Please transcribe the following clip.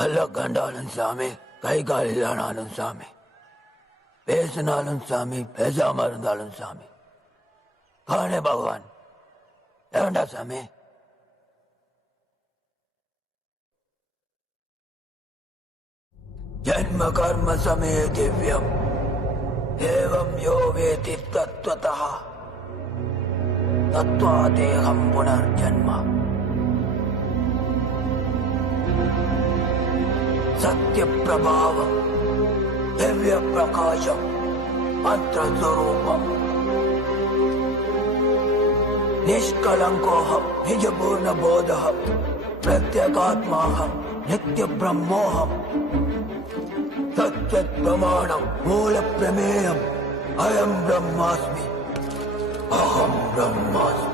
அல்ல கண்டாலும் சாமி கை கால் இல்லானாலும் சாமி பேசினாலும் சாமி பேசாம இருந்தாலும் சாமி. காணே பகவான். ஏண்டா சாமி? ஜன்ம கர்ம சமே திவ்யம். ஏவம் யோ வேதி தத்துவதா தத்வாதேகம் புனர்ஜன்மா. सत्य प्रभाव दिव्य प्रकाशम मंत्रस्वरूपम निष्कलङ्कोऽहं निजपूर्णबोधहं सत्य प्रमाण मूल प्रमेय अयम ब्रह्मास्मि। अहम ब्रह्मास्मि।